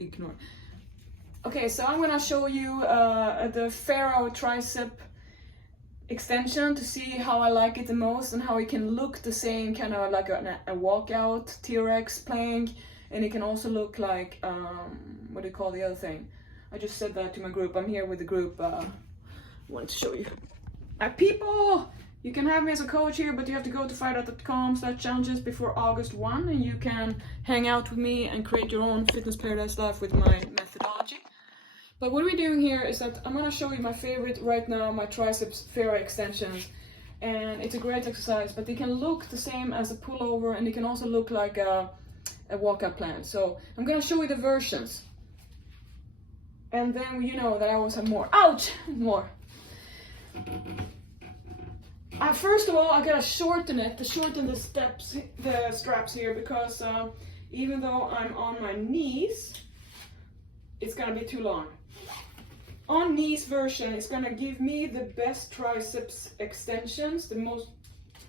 ignore. Okay, so I'm gonna show you the Pharaoh tricep extension to see how I like it the most and how it can look the same, kind of like a walkout T-Rex plank, and it can also look like what do you call the other thing? I just said that to my group. I'm here with the group. I wanted to show you. People, you can have me as a coach here, but you have to go to pharaoh.com/challenges before August 1, and you can hang out with me and create your own fitness paradise life with my methodology. But what we're doing here is that I'm gonna show you my favorite right now, my triceps Pharaoh extensions. And it's a great exercise, but they can look the same as a pullover, and they can also look like a walkout plan. So I'm gonna show you the versions. And then you know that I always have more. Ouch! More. First of all, I gotta shorten it, to shorten the straps here, because even though I'm on my knees, it's gonna be too long. On knees version, it's gonna give me the best triceps extensions, the most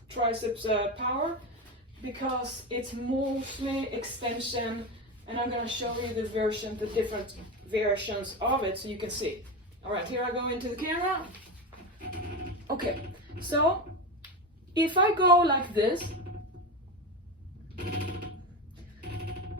triceps power, because it's mostly extension, and I'm gonna show you the different versions of it so you can see. All right, here I go into the camera. Okay, so if I go like this,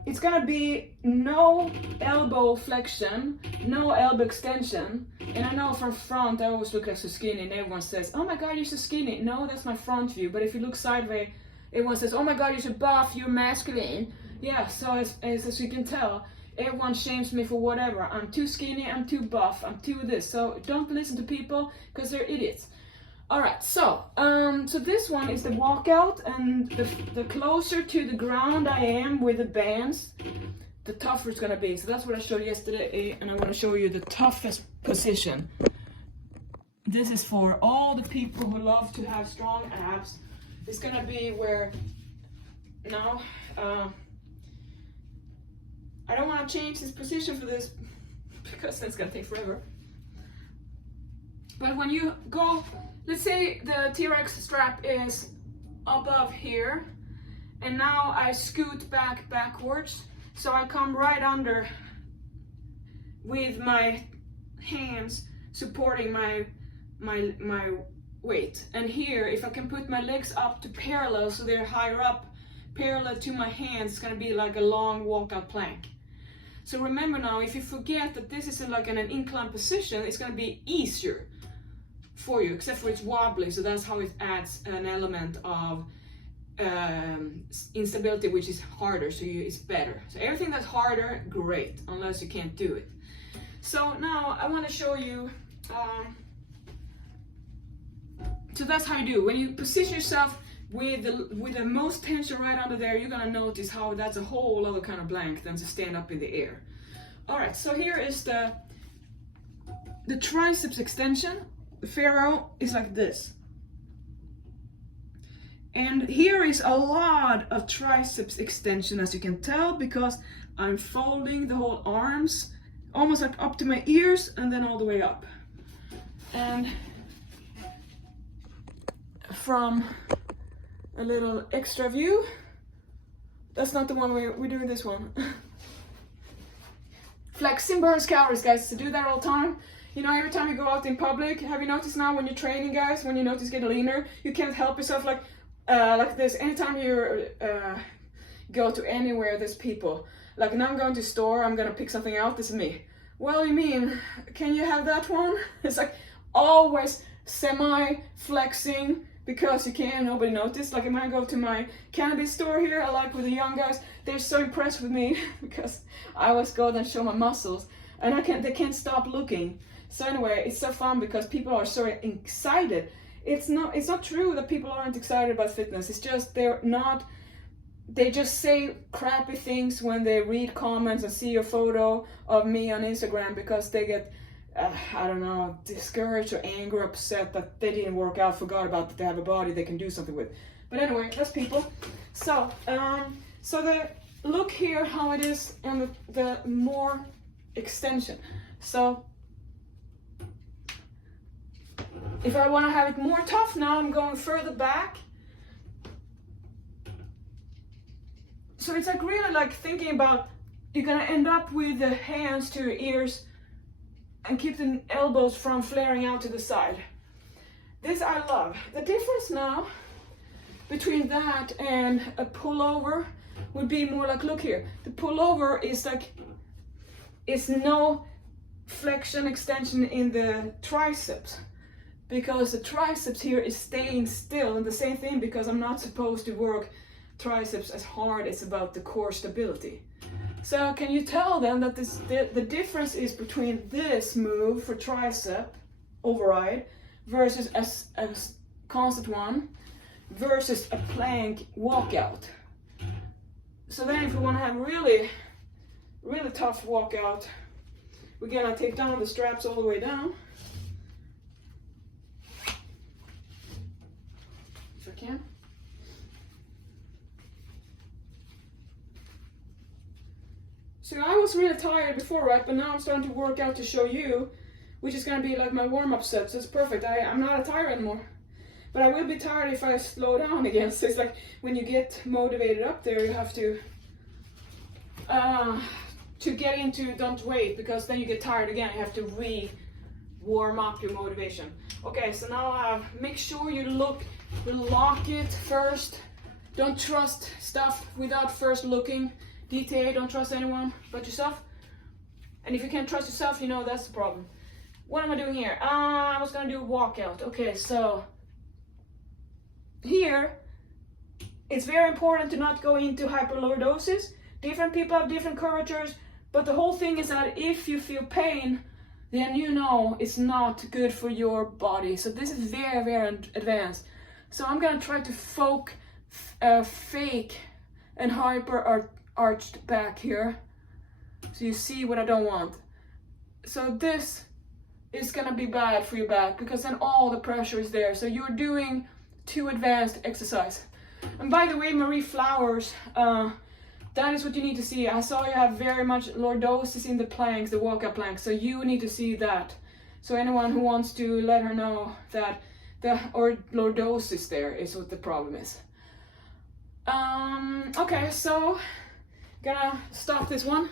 it's gonna be no elbow flexion, no elbow extension. And I know from front I always look like so skinny, and everyone says, oh my god, you're so skinny. No, that's my front view. But if you look sideways, everyone says, oh my god, you're so buff, you're masculine. Yeah, so as you can tell, everyone shames me for whatever. I'm too skinny, I'm too buff, I'm too this. So don't listen to people, because they're idiots. Alright, so this one is the walkout, and the closer to the ground I am with the bands, the tougher it's gonna be. So that's what I showed yesterday, and I want to show you the toughest position. This is for all the people who love to have strong abs. It's gonna be where, now, I don't want to change this position for this, because that's gonna take forever. But when you go, let's say the T-Rex strap is above here, and now I scoot backwards, so I come right under with my hands supporting my weight. And here, if I can put my legs up to parallel, so they're higher up, parallel to my hands, it's gonna be like a long walkout plank. So remember now, if you forget that this is like in an incline position, it's gonna be easier for you, except for it's wobbly, so that's how it adds an element of instability, which is harder, so it's better. So everything that's harder, great, unless you can't do it. So now I want to show you, so that's how you do. When you position yourself with the most tension right under there, you're gonna notice how that's a whole other kind of blank than to stand up in the air. All right, so here is the triceps extension. The Pharaoh is like this. And here is a lot of triceps extension, as you can tell, because I'm folding the whole arms almost like up to my ears and then all the way up. And from a little extra view, that's not the one we're doing this one. Flexing burns calories, guys, so do that all the time. You know, every time you go out in public, have you noticed now when you're training, guys, when you notice getting leaner, you can't help yourself like this. Anytime you go to anywhere, there's people. Like now I'm going to the store, I'm gonna pick something out, this is me. Well, you mean, can you have that one? It's like always semi-flexing because you can, nobody noticed. Like when I go to my cannabis store here, I like with the young guys, they're so impressed with me because I always go there and show my muscles, and they can't stop looking. So anyway, it's so fun because people are so excited. It's not true that people aren't excited about fitness. It's just they just say crappy things when they read comments and see a photo of me on Instagram, because they get, I don't know, discouraged or angry or upset that they didn't work out, forgot about that they have a body they can do something with. But anyway, that's people. So, so the look here how it is, and the more extension. So if I want to have it more tough, now I'm going further back. So it's like really like thinking about you're gonna end up with the hands to your ears and keep the elbows from flaring out to the side. This I love. The difference now between that and a pullover would be more like, look here, the pullover is like, it's no flexion extension in the triceps, because the triceps here is staying still, and the same thing because I'm not supposed to work triceps as hard. It's about the core stability. So can you tell then that the difference is between this move for tricep override versus a constant one versus a plank walkout? So then if we want to have really tough walkout, we're gonna take down the straps all the way down. If I can. So I was really tired before, right? But now I'm starting to work out to show you, which is gonna be like my warm-up steps. It's perfect. I'm not tired anymore. But I will be tired if I slow down again. So it's like when you get motivated up there, you have to get into don't wait, because then you get tired again. You have to warm up your motivation. Okay, so now make sure you lock it first. Don't trust stuff without first looking. DTA, don't trust anyone but yourself. And if you can't trust yourself, you know that's the problem. What am I doing here? I was gonna do a walkout. Okay, so here it's very important to not go into hyperlordosis. Different people have different curvatures, but the whole thing is that if you feel pain, then you know it's not good for your body. So this is very, very advanced. So I'm gonna try to fake and hyper arched back here, so you see what I don't want. So this is gonna be bad for your back, because then all the pressure is there. So you're doing too advanced exercise. And by the way, Marie Flowers, that is what you need to see. I saw you have very much lordosis in the planks, the walkout planks, so you need to see that. So anyone who wants to let her know that the lordosis there is what the problem is. Okay, so gonna stop this one.